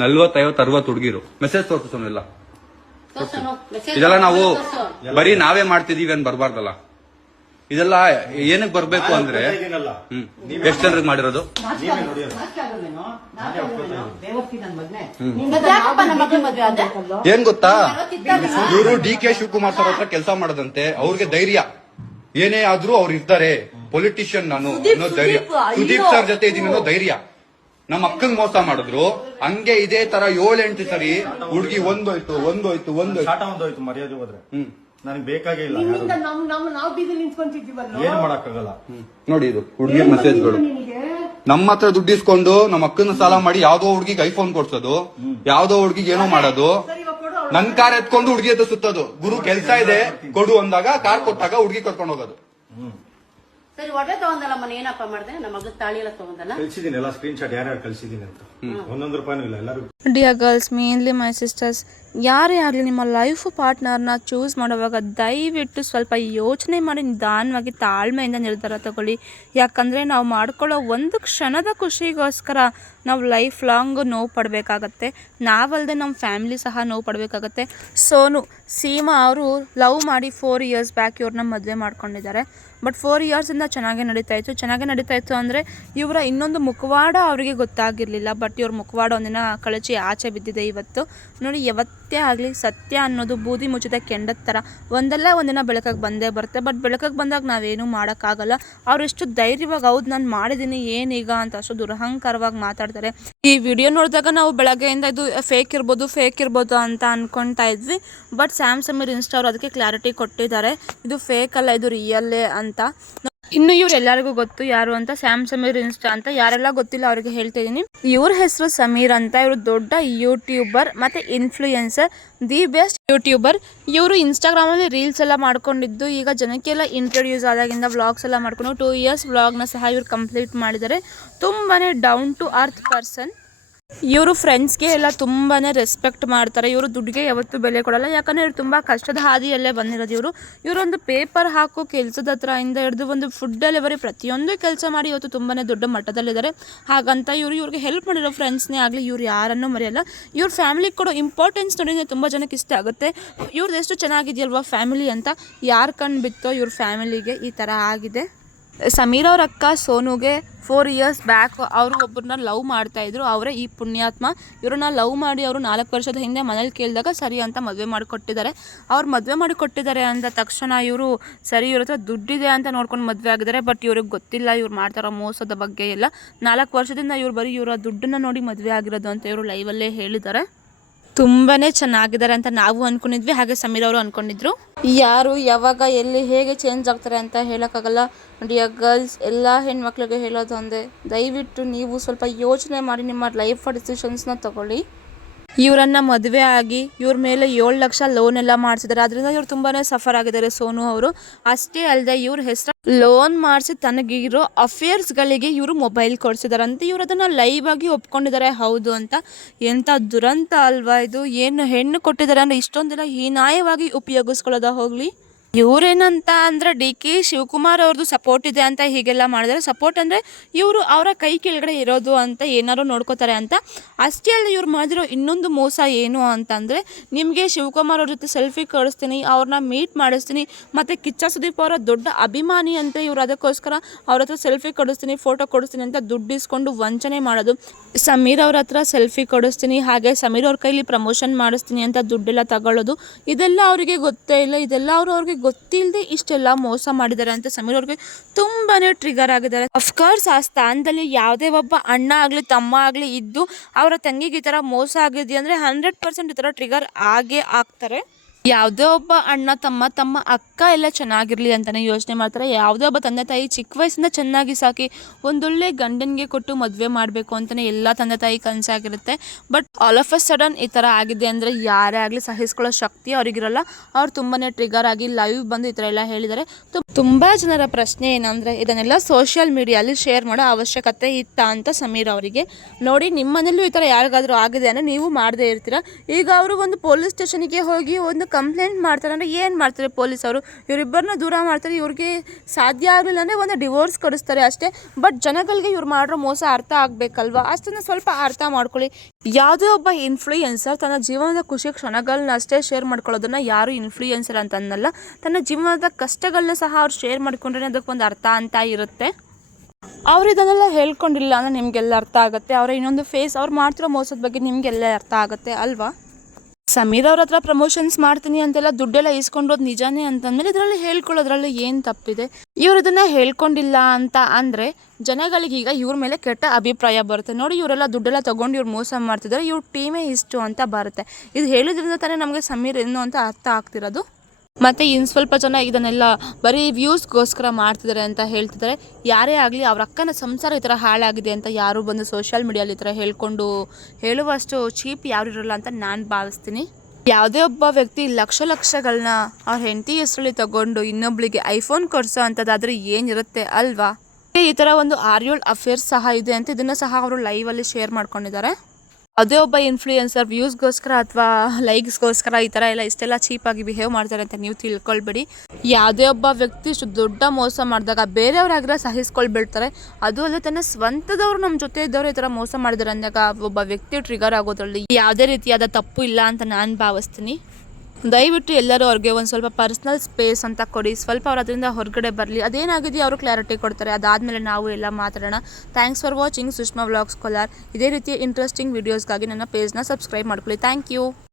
40-50-60 ಹುಡುಗಿರು ಮೆಸೇಜ್ ತೋರಿಸೋನು ಇಲ್ಲ. ಇದೆಲ್ಲ ನಾವು ಬರೀ ನಾವೇ ಮಾಡ್ತಿದೀವಿ ಅಂತ ಬರ್ಬಾರ್ದಲ್ಲ. ಇದೆಲ್ಲ ಏನಕ್ಕೆ ಬರ್ಬೇಕು ಅಂದ್ರೆ ಎಷ್ಟು ಜನರಿಗೆ ಮಾಡಿರೋದು? ಏನ್ ಗೊತ್ತಾ, ಇವರು DK ಶಿವಕುಮಾರ್ ಸರ್ ಹತ್ರ ಕೆಲಸ ಮಾಡದಂತೆ. ಅವ್ರಿಗೆ ಧೈರ್ಯ ಏನೇ ಆದ್ರೂ ಅವ್ರು ಇರ್ತಾರೆ, ಪೊಲಿಟಿಷಿಯನ್ ನಾನು ಅನ್ನೋ ಧೈರ್ಯ. ಸುದೀಪ್ ಸರ್ ಜೊತೆ ಇದೀನಿ ಅನ್ನೋ ಧೈರ್ಯ. ನಮ್ಮ ಅಕ್ಕಂಗ್ ಮೋಸ ಮಾಡಿದ್ರು, ಹಂಗೆ ಇದೇ ತರ 7-8 ಸರಿ ಹುಡುಗಿ ಒಂದೋಯ್ತು ಮರ್ಯಾದೆ ಹೋದ್ರೆ ನನಗೆ ಬೇಕಾಗೇ ಇಲ್ಲ. ಏನ್ ಮಾಡಕ್ಕಾಗಲ್ಲ ನೋಡಿ. ಇದು ಹುಡುಗಿ ಮೆಸೇಜ್ಗಳು. ನಮ್ಮ ಹತ್ರ ದುಡ್ಡು ಇಸ್ಕೊಂಡು ನಮ್ಮ ಅಕ್ಕನ ಸಾಲ ಮಾಡಿ ಯಾವ್ದೋ ಹುಡುಗಿಗೆ ಐಫೋನ್ ಕೊಡ್ಸೋದು, ಯಾವ್ದೋ ಹುಡುಗಿಗೆ ಏನೋ ಮಾಡೋದು. ನನ್ ಕಾರ್ ಎತ್ಕೊಂಡು ಹುಡುಗಿ ಹತ್ರ ಸುತ್ತೋದು. ಗುರು ಕೆಲ್ಸ ಇದೆ ಕೊಡು ಅಂದಾಗ ಕಾರ್ ಕೊಟ್ಟಾಗ ಹುಡುಗಿ ಕರ್ಕೊಂಡು ಹೋಗೋದು. ಸರಿ, ಒಡೆ ತಗೊಂಡಲ್ಲ ಏನಪ್ಪ ಮಾಡಿದೆ? ನಮ್ಮ ಮಗ ತಾಳಿ ಎಲ್ಲ ತಗೊಂಡಲ್ಲ, ಕಳ್ಸಿದೀನಿ ಎಲ್ಲ ಸ್ಕ್ರೀನ್ ಶಾಟ್ ಯಾರ್ಯಾರು ಕಳ್ಸಿದೀನಿ ಅಂತ. 1 ರೂಪಾಯಿನೂ ಇಲ್ಲ. ಎಲ್ಲರೂ ಡಿಯರ್ ಗರ್ಲ್ಸ್, ಮೇನ್ಲಿ ಮೈ ಸಿಸ್ಟರ್ಸ್, ಯಾರೇ ಆಗಲಿ ನಿಮ್ಮ ಲೈಫ್ ಪಾರ್ಟ್ನರ್ನ ಚೂಸ್ ಮಾಡುವಾಗ ದಯವಿಟ್ಟು ಸ್ವಲ್ಪ ಯೋಚನೆ ಮಾಡಿ ನಿಧಾನವಾಗಿ ತಾಳ್ಮೆಯಿಂದ ನಿರ್ಧಾರ ತಗೊಳ್ಳಿ. ಯಾಕಂದರೆ ನಾವು ಮಾಡ್ಕೊಳ್ಳೋ ಒಂದು ಕ್ಷಣದ ಖುಷಿಗೋಸ್ಕರ ನಾವು ಲೈಫ್ ಲಾಂಗ್ ನೋವು ಪಡಬೇಕಾಗತ್ತೆ. ನಾವಲ್ಲದೆ ನಮ್ಮ ಫ್ಯಾಮಿಲಿ ಸಹ ನೋವು ಪಡಬೇಕಾಗತ್ತೆ. ಸೋನು ಸೀಮಾ ಅವರು ಲವ್ ಮಾಡಿ 4 ಇಯರ್ಸ್ ಬ್ಯಾಕ್ ಇವ್ರನ್ನ ಮದುವೆ ಮಾಡ್ಕೊಂಡಿದ್ದಾರೆ. ಬಟ್ 4 ಇಯರ್ಸಿಂದ ಚೆನ್ನಾಗೇ ನಡೀತಾ ಇತ್ತು ಅಂದರೆ ಇವರ ಇನ್ನೊಂದು ಮುಖವಾಡ ಅವರಿಗೆ ಗೊತ್ತಾಗಿರಲಿಲ್ಲ. ಬಟ್ ಇವ್ರ ಮುಖವಾಡ ಒಂದಿನ ಕಳಚಿ ಆಚೆ ಬಿದ್ದಿದೆ. ಇವತ್ತು ನೋಡಿ, ಯಾವತ್ತೇ ಆಗಲಿ ಸತ್ಯ ಅನ್ನೋದು ಬೂದಿ ಮುಚ್ಚಿದ ಕೆಂಡದ ಥರ ಒಂದಲ್ಲ ಒಂದಿನ ಬೆಳಕಿಗೆ ಬಂದೇ ಬರುತ್ತೆ. ಬಟ್ ಬೆಳಕಿಗೆ ಬಂದಾಗ ನಾವೇನೂ ಮಾಡೋಕ್ಕಾಗಲ್ಲ. ಅವರೆಷ್ಟು ಧೈರ್ಯವಾಗಿ ಹೌದು ನಾನು ಮಾಡಿದ್ದೀನಿ ಏನೀಗ ಅಂತ ಅಷ್ಟು ದುರಹಂಕಾರವಾಗಿ ಮಾತಾಡ್ತಾರೆ. ಈ ವಿಡಿಯೋ ನೋಡಿದಾಗ ನಾವು ಬೆಳಗ್ಗೆಯಿಂದ ಇದು ಫೇಕ್ ಇರ್ಬೋದು ಅಂತ ಅಂದ್ಕೊಳ್ತಾ ಇದ್ವಿ. ಬಟ್ ಸ್ಯಾಮ್ ಸಮೀರ್ ಇನ್ಸ್ಟಾ ಅವರು ಅದಕ್ಕೆ ಕ್ಲಾರಿಟಿ ಕೊಟ್ಟಿದ್ದಾರೆ, ಇದು ಫೇಕ್ ಅಲ್ಲ, ಇದು ರಿಯಲ್ಲೇ ಅಂತ. ಇನ್ನು ಇವ್ರು ಎಲ್ಲರಿಗೂ ಗೊತ್ತು ಯಾರು ಅಂತ, ಸ್ಯಾಮ್ ಸಮೀರ್ ಇನ್ಸ್ಟಾ ಅಂತ. ಯಾರೆಲ್ಲ ಗೊತ್ತಿಲ್ಲ ಅವರಿಗೆ ಹೇಳ್ತಾ ಇದ್ದೀನಿ. ಇವ್ರ ಹೆಸರು ಸಮೀರ್ ಅಂತ. ಇವರು ದೊಡ್ಡ ಯೂಟ್ಯೂಬರ್ ಮತ್ತು ಇನ್ಫ್ಲೂಯೆನ್ಸರ್, ದಿ ಬೆಸ್ಟ್ ಯೂಟ್ಯೂಬರ್. ಇವರು ಇನ್ಸ್ಟಾಗ್ರಾಮಲ್ಲಿ ರೀಲ್ಸ್ ಎಲ್ಲ ಮಾಡ್ಕೊಂಡಿದ್ದು ಈಗ ಜನಕ್ಕೆಲ್ಲ ಇಂಟ್ರೊಡ್ಯೂಸ್ ಆದಾಗಿಂದ ವ್ಲಾಗ್ಸ್ ಎಲ್ಲ ಮಾಡ್ಕೊಂಡು 2 ಇಯರ್ಸ್ ವ್ಲಾಗ್ನ ಸಹ ಇವ್ರು ಕಂಪ್ಲೀಟ್ ಮಾಡಿದ್ದಾರೆ. ತುಂಬಾ ಡೌನ್ ಟು ಅರ್ತ್ ಪರ್ಸನ್. ಇವರು ಫ್ರೆಂಡ್ಸ್ಗೆ ಎಲ್ಲ ತುಂಬಾ ರೆಸ್ಪೆಕ್ಟ್ ಮಾಡ್ತಾರೆ. ಇವರು ದುಡ್ಡಿಗೆ ಯಾವತ್ತೂ ಬೆಲೆ ಕೊಡಲ್ಲ. ಯಾಕಂದರೆ ಇವರು ತುಂಬ ಕಷ್ಟದ ಹಾದಿಯಲ್ಲೇ ಬಂದಿರೋದು. ಇವರೊಂದು ಪೇಪರ್ ಹಾಕೋ ಕೆಲಸದ ಹತ್ರ ಇಂದ ಹಿಡಿದು ಒಂದು ಫುಡ್ ಡೆಲಿವರಿ ಪ್ರತಿಯೊಂದು ಕೆಲಸ ಮಾಡಿ ಇವತ್ತು ತುಂಬಾ ದೊಡ್ಡ ಮಟ್ಟದಲ್ಲಿದ್ದಾರೆ. ಹಾಗಂತ ಇವ್ರಿಗೆ ಹೆಲ್ಪ್ ಮಾಡಿರೋ ಫ್ರೆಂಡ್ಸ್ನೇ ಆಗಲಿ ಇವ್ರು ಯಾರನ್ನೂ ಮರೆಯಲ್ಲ. ಇವ್ರ ಫ್ಯಾಮಿಲಿಗೆ ಕೊಡೋ ಇಂಪಾರ್ಟೆನ್ಸ್ ನೋಡಿ ತುಂಬ ಜನಕ್ಕೆ ಇಷ್ಟ ಆಗುತ್ತೆ. ಇವ್ರದ್ದು ಎಷ್ಟು ಚೆನ್ನಾಗಿದೆಯಲ್ವಾ ಫ್ಯಾಮಿಲಿ ಅಂತ. ಯಾರು ಕಣ್ಣು ಬಿತ್ತೋ ಇವ್ರ ಫ್ಯಾಮಿಲಿಗೆ ಈ ಥರ ಆಗಿದೆ. ಸಮೀರ್ ಅವ್ರ ಅಕ್ಕ ಸೋನುಗೆ 4 ಇಯರ್ಸ್ ಬ್ಯಾಕ್ ಅವರು ಒಬ್ಬರನ್ನ ಲವ್ ಮಾಡ್ತಾಯಿದ್ರು. ಅವರೇ ಈ ಪುಣ್ಯಾತ್ಮ. ಇವ್ರನ್ನ ಲವ್ ಮಾಡಿ ಅವರು 4 ವರ್ಷದ ಹಿಂದೆ ಮನೇಲಿ ಕೇಳಿದಾಗ ಸರಿ ಅಂತ ಮದುವೆ ಮಾಡಿಕೊಟ್ಟಿದ್ದಾರೆ. ಅವ್ರು ಮದುವೆ ಮಾಡಿಕೊಟ್ಟಿದ್ದಾರೆ ಅಂದ ತಕ್ಷಣ ಇವರು ಸರಿ ಇವ್ರ ಹತ್ರ ದುಡ್ಡಿದೆ ಅಂತ ನೋಡ್ಕೊಂಡು ಮದುವೆ ಆಗಿದ್ದಾರೆ. ಬಟ್ ಇವ್ರಿಗೆ ಗೊತ್ತಿಲ್ಲ ಇವ್ರು ಮಾಡ್ತಾರೋ ಮೋಸದ ಬಗ್ಗೆ ಎಲ್ಲ. 4 ವರ್ಷದಿಂದ ಇವ್ರು ಬರೀ ಇವರ ದುಡ್ಡನ್ನು ನೋಡಿ ಮದುವೆ ಆಗಿರೋದು ಅಂತ ಇವರು ಲೈವಲ್ಲೇ ಹೇಳಿದ್ದಾರೆ. ತುಂಬಾ ಚೆನ್ನಾಗಿದ್ದಾರೆ ಅಂತ ನಾವು ಅಂದ್ಕೊಂಡಿದ್ವಿ, ಹಾಗೆ ಸಮೀರ್ ಅವರು ಅಂದ್ಕೊಂಡಿದ್ರು. ಯಾರು ಯಾವಾಗ ಎಲ್ಲಿ ಹೇಗೆ ಚೇಂಜ್ ಆಗ್ತಾರೆ ಅಂತ ಹೇಳೋಕ್ಕಾಗಲ್ಲ. ಡಿಯರ್ ಗರ್ಲ್ಸ್, ಎಲ್ಲ ಹೆಣ್ಮಕ್ಳಿಗೆ ಹೇಳೋದು ಒಂದೇ, ದಯವಿಟ್ಟು ನೀವು ಸ್ವಲ್ಪ ಯೋಚನೆ ಮಾಡಿ ನಿಮ್ಮ ಲೈಫ್ ಡಿಸಿಷನ್ಸ್ನ ತಗೊಳ್ಳಿ. ಇವರನ್ನು ಮದುವೆ ಆಗಿ ಇವ್ರ ಮೇಲೆ 7 ಲಕ್ಷ ಲೋನ್ ಎಲ್ಲ ಮಾಡಿಸಿದ್ದಾರೆ. ಅದರಿಂದ ಇವ್ರು ತುಂಬಾ ಸಫರ್ ಆಗಿದ್ದಾರೆ ಸೋನು ಅವರು. ಅಷ್ಟೇ ಅಲ್ಲದೆ ಇವ್ರ ಹೆಸರು ಲೋನ್ ಮಾಡಿಸಿ ತನಗಿರೋ ಅಫೇರ್ಸ್ಗಳಿಗೆ ಇವರು ಮೊಬೈಲ್ ಕೊಡಿಸಿದ್ದಾರೆ ಅಂತ. ಇವ್ರು ಅದನ್ನು ಲೈವ್ ಆಗಿ ಒಪ್ಕೊಂಡಿದ್ದಾರೆ ಹೌದು ಅಂತ. ಎಂಥ ದುರಂತ ಅಲ್ವಾ ಇದು. ಏನು ಹೆಣ್ಣು ಕೊಟ್ಟಿದ್ದಾರೆ ಅಂದರೆ ಇಷ್ಟೊಂದೆಲ್ಲ ಹೀನಾಯವಾಗಿ ಉಪಯೋಗಿಸ್ಕೊಳ್ಳೋದ ಹೋಗಲಿ. ಇವರೇನಂತ ಅಂದರೆ DK ಶಿವಕುಮಾರ್ ಅವ್ರದ್ದು ಸಪೋರ್ಟ್ ಇದೆ ಅಂತ ಹೀಗೆಲ್ಲ ಮಾಡಿದರೆ. ಸಪೋರ್ಟ್ ಅಂದರೆ ಇವರು ಅವರ ಕೈ ಕೆಳಗಡೆ ಇರೋದು ಅಂತ ಏನಾರು ನೋಡ್ಕೋತಾರೆ ಅಂತ. ಅಷ್ಟೇ ಅಲ್ಲ ಇವ್ರು ಮಾಡಿರೋ ಇನ್ನೊಂದು ಮೋಸ ಏನು ಅಂತಂದರೆ, ನಿಮಗೆ ಶಿವಕುಮಾರ್ ಅವ್ರ ಜೊತೆ ಸೆಲ್ಫಿ ಕಳಿಸ್ತೀನಿ, ಅವ್ರನ್ನ ಮೀಟ್ ಮಾಡಿಸ್ತೀನಿ, ಮತ್ತು ಕಿಚ್ಚ ಸುದೀಪ್ ಅವರ ದೊಡ್ಡ ಅಭಿಮಾನಿ ಅಂತ ಇವರು ಅದಕ್ಕೋಸ್ಕರ ಅವ್ರ ಹತ್ರ ಸೆಲ್ಫಿ ಕೊಡಿಸ್ತೀನಿ, ಫೋಟೋ ಕೊಡಿಸ್ತೀನಿ ಅಂತ ದುಡ್ಡು ಇಸ್ಕೊಂಡು ವಂಚನೆ ಮಾಡೋದು. ಸಮೀರ್ ಅವ್ರ ಹತ್ರ ಸೆಲ್ಫಿ ಕೊಡಿಸ್ತೀನಿ, ಹಾಗೆ ಸಮೀರ್ ಅವ್ರ ಕೈಲಿ ಪ್ರಮೋಷನ್ ಮಾಡಿಸ್ತೀನಿ ಅಂತ ದುಡ್ಡೆಲ್ಲ ತಗೊಳ್ಳೋದು. ಇದೆಲ್ಲ ಅವರಿಗೆ ಗೊತ್ತೇ ಇಲ್ಲ. ಇದೆಲ್ಲ ಅವ್ರಿಗೆ ಗೊತ್ತಿಲ್ಲದೆ ಇಷ್ಟೆಲ್ಲ ಮೋಸ ಮಾಡಿದ್ದಾರೆ ಅಂತ ಸಮೀರ್ ಅವ್ರಿಗೆ ತುಂಬಾ ಟ್ರಿಗರ್ ಆಗಿದ್ದಾರೆ. ಅಫ್ಕೋರ್ಸ್ ಆ ಸ್ಥಾನದಲ್ಲಿ ಯಾವುದೇ ಒಬ್ಬ ಅಣ್ಣ ಆಗಲಿ ತಮ್ಮ ಆಗಲಿ ಇದ್ದು ಅವರ ತಂಗಿಗೆ ಈ ಥರ ಮೋಸ ಆಗಿದೆಯಾ ಅಂದರೆ 100% ಈ ಥರ ಟ್ರಿಗರ್ ಆಗೇ ಆಗ್ತಾರೆ. ಯಾವುದೇ ಒಬ್ಬ ಅಣ್ಣ ತಮ್ಮ ಅಕ್ಕ ಎಲ್ಲ ಚೆನ್ನಾಗಿರಲಿ ಅಂತಲೇ ಯೋಚನೆ ಮಾಡ್ತಾರೆ. ಯಾವುದೇ ಒಬ್ಬ ತಂದೆ ತಾಯಿ ಚಿಕ್ಕ ವಯಸ್ಸಿಂದ ಚೆನ್ನಾಗಿ ಸಾಕಿ ಒಂದೊಳ್ಳೆ ಗಂಡನಿಗೆ ಕೊಟ್ಟು ಮದುವೆ ಮಾಡಬೇಕು ಅಂತಲೇ ಎಲ್ಲ ತಂದೆ ತಾಯಿ ಕನಸಾಗಿರುತ್ತೆ. But all of a sudden ಈ ಥರ ಆಗಿದೆ ಅಂದರೆ ಯಾರೇ ಆಗಲಿ ಸಹಿಸ್ಕೊಳ್ಳೋ ಶಕ್ತಿ ಅವ್ರಿಗಿರಲ್ಲ. ಅವ್ರು ತುಂಬಾ ಟ್ರಿಗರ್ ಆಗಿ ಲೈವ್ ಬಂದು ಈ ಥರ ಎಲ್ಲ ಹೇಳಿದ್ದಾರೆ. ತುಂಬ ಜನರ ಪ್ರಶ್ನೆ ಏನಂದರೆ, ಇದನ್ನೆಲ್ಲ ಸೋಷಿಯಲ್ ಮೀಡಿಯಲ್ಲಿ ಶೇರ್ ಮಾಡೋ ಅವಶ್ಯಕತೆ ಇತ್ತಾ ಅಂತ ಸಮೀರ್ ಅವರಿಗೆ. ನೋಡಿ, ನಿಮ್ಮ ಮನೇಲೂ ಈ ಥರ ಯಾರಿಗಾದರೂ ಆಗಿದೆ ಅಂದರೆ ನೀವು ಮಾಡದೇ ಇರ್ತೀರ. ಈಗ ಅವರು ಒಂದು ಪೊಲೀಸ್ ಸ್ಟೇಷನ್ಗೆ ಹೋಗಿ ಒಂದು ಕಂಪ್ಲೇಂಟ್ ಮಾಡ್ತಾರೆ ಅಂದರೆ ಏನು ಮಾಡ್ತಾರೆ ಪೊಲೀಸವರು, ಇವರಿಬ್ಬರನ್ನ ದೂರ ಮಾಡ್ತಾರೆ, ಇವ್ರಿಗೆ ಸಾಧ್ಯ ಆಗಲಿಲ್ಲ ಅಂದರೆ ಒಂದು ಡಿವೋರ್ಸ್ ಕೊಡಿಸ್ತಾರೆ ಅಷ್ಟೇ. ಬಟ್ ಜನಗಳಿಗೆ ಇವ್ರು ಮಾಡಿರೋ ಮೋಸ ಅರ್ಥ ಆಗಬೇಕಲ್ವಾ, ಅಷ್ಟನ್ನು ಸ್ವಲ್ಪ ಅರ್ಥ ಮಾಡ್ಕೊಳ್ಳಿ. ಯಾವುದೇ ಒಬ್ಬ ಇನ್ಫ್ಲೂಯೆನ್ಸರ್ ತನ್ನ ಜೀವನದ ಖುಷಿ ಕ್ಷಣಗಳನ್ನ ಅಷ್ಟೇ ಶೇರ್ ಮಾಡ್ಕೊಳ್ಳೋದನ್ನ ಯಾರು ಇನ್ಫ್ಲೂಯೆನ್ಸರ್ ಅಂತ ಅನ್ನಲ್ಲ. ತನ್ನ ಜೀವನದ ಕಷ್ಟಗಳನ್ನ ಸಹ ಅವ್ರು ಶೇರ್ ಮಾಡ್ಕೊಂಡ್ರೆ ಅದಕ್ಕೊಂದು ಅರ್ಥ ಅಂತ ಇರುತ್ತೆ. ಅವ್ರು ಇದನ್ನೆಲ್ಲ ಹೇಳ್ಕೊಂಡಿಲ್ಲ ಅಂದರೆ ನಿಮಗೆಲ್ಲ ಅರ್ಥ ಆಗುತ್ತೆ. ಅವರ ಇನ್ನೊಂದು ಫೇಸ್, ಅವ್ರು ಮಾಡ್ತಿರೋ ಮೋಸದ ಬಗ್ಗೆ ನಿಮಗೆಲ್ಲ ಅರ್ಥ ಆಗುತ್ತೆ ಅಲ್ವಾ. ಸಮೀರ್ ಅವ್ರ ಹತ್ರ ಪ್ರಮೋಷನ್ಸ್ ಮಾಡ್ತೀನಿ ಅಂತೆಲ್ಲ ದುಡ್ಡೆಲ್ಲ ಇಸ್ಕೊಂಡೋದು ನಿಜಾನೇ ಅಂತಂದಮೇಲೆ ಇದರಲ್ಲಿ ಹೇಳ್ಕೊಳ್ಳೋದ್ರಲ್ಲಿ ಏನು ತಪ್ಪಿದೆ. ಇವ್ರು ಇದನ್ನ ಹೇಳ್ಕೊಂಡಿಲ್ಲ ಅಂತ ಅಂದರೆ ಜನಗಳಿಗೀಗ ಇವ್ರ ಮೇಲೆ ಕೆಟ್ಟ ಅಭಿಪ್ರಾಯ ಬರುತ್ತೆ. ನೋಡಿ ಇವರೆಲ್ಲ ದುಡ್ಡೆಲ್ಲ ತೊಗೊಂಡು ಇವ್ರು ಮೋಸ ಮಾಡ್ತಿದ್ದಾರೆ, ಇವ್ರ ಟೀಮೇ ಇಷ್ಟು ಅಂತ ಬರುತ್ತೆ. ಇದು ಹೇಳಿದ್ರಿಂದ ತಾನೇ ನಮಗೆ ಸಮೀರ್ ಏನು ಅಂತ ಅರ್ಥ ಆಗ್ತಿರೋದು. ಮತ್ತು ಇನ್ನು ಸ್ವಲ್ಪ ಜನ ಇದನ್ನೆಲ್ಲ ಬರೀ ವ್ಯೂಸ್ಗೋಸ್ಕರ ಮಾಡ್ತಿದ್ದಾರೆ ಅಂತ ಹೇಳ್ತಿದ್ದಾರೆ. ಯಾರೇ ಆಗಲಿ ಅವ್ರ ಅಕ್ಕನ ಸಂಸಾರ ಈ ಥರ ಹಾಳಾಗಿದೆ ಅಂತ ಯಾರು ಬಂದು ಸೋಷಿಯಲ್ ಮೀಡಿಯಲ್ಲಿ ಈ ಥರ ಹೇಳುವಷ್ಟು ಚೀಪ್ ಯಾರು ಇರೋಲ್ಲ ಅಂತ ನಾನು ಭಾವಿಸ್ತೀನಿ. ಯಾವುದೇ ಒಬ್ಬ ವ್ಯಕ್ತಿ ಲಕ್ಷಗಳನ್ನ ಅವ್ರ ಹೆಂಡತಿ ಹೆಸರಲ್ಲಿ ತಗೊಂಡು ಇನ್ನೊಬ್ಳಿಗೆ ಐಫೋನ್ ಕೊಡಿಸೋ ಅಂಥದ್ದಾದರೆ ಏನಿರುತ್ತೆ ಅಲ್ವಾ. ಈ ಥರ ಒಂದು 6-7 ಅಫೇರ್ಸ್ ಸಹ ಇದೆ ಅಂತ ಇದನ್ನು ಸಹ ಅವರು ಲೈವಲ್ಲಿ ಶೇರ್ ಮಾಡ್ಕೊಂಡಿದ್ದಾರೆ. ಅದೇ ಒಬ್ಬ ಇನ್ಫ್ಲೂಯೆನ್ಸರ್ ವ್ಯೂಸ್ಗೋಸ್ಕರ ಅಥವಾ ಲೈಕ್ಸ್ಗೋಸ್ಕರ ಈ ಥರ ಎಲ್ಲ ಇಷ್ಟೆಲ್ಲ ಚೀಪಾಗಿ ಬಿಹೇವ್ ಮಾಡ್ತಾರೆ ಅಂತ ನೀವು ತಿಳ್ಕೊಳ್ಬೇಡಿ. ಯಾವುದೇ ಒಬ್ಬ ವ್ಯಕ್ತಿ ಇಷ್ಟು ದೊಡ್ಡ ಮೋಸ ಮಾಡಿದಾಗ ಬೇರೆಯವ್ರಾಗಿರೋ ಸಹಿಸ್ಕೊಳ್ಬಿಡ್ತಾರೆ. ಅದು ಅಲ್ಲದೆ ತನ್ನ ಸ್ವಂತದವ್ರು ನಮ್ಮ ಜೊತೆ ಇದ್ದವರು ಈ ಥರ ಮೋಸ ಮಾಡಿದಾರೆ ಅಂದಾಗ ಒಬ್ಬ ವ್ಯಕ್ತಿ ಟ್ರಿಗರ್ ಆಗೋದ್ರಲ್ಲಿ ಯಾವುದೇ ರೀತಿಯಾದ ತಪ್ಪು ಇಲ್ಲ ಅಂತ ನಾನು ಭಾವಿಸ್ತೀನಿ. ದಯವಿಟ್ಟು ಎಲ್ಲರೂ ಅವ್ರಿಗೆ ಒಂದು ಸ್ವಲ್ಪ ಪರ್ಸ್ನಲ್ ಸ್ಪೇಸ್ ಅಂತ ಕೊಡಿ, ಸ್ವಲ್ಪ ಅವ್ರು ಅದರಿಂದ ಹೊರಗಡೆ ಬರಲಿ. ಅದೇನಾಗಿದೆಯೋ ಅವರು ಕ್ಲಾರಿಟಿ ಕೊಡ್ತಾರೆ, ಅದಾದಮೇಲೆ ನಾವು ಎಲ್ಲ ಮಾತಾಡೋಣ. Thanks for watching Sushma vlogs Kolar. ಇದೇ ರೀತಿಯ ಇಂಟ್ರೆಸ್ಟಿಂಗ್ ವೀಡಿಯೋಸ್ಗಾಗಿ ನನ್ನ ಪೇಜ್ನ ಸಬ್ಸ್ಕ್ರೈಬ್ ಮಾಡ್ಕೊಳ್ಳಿ. Thank you.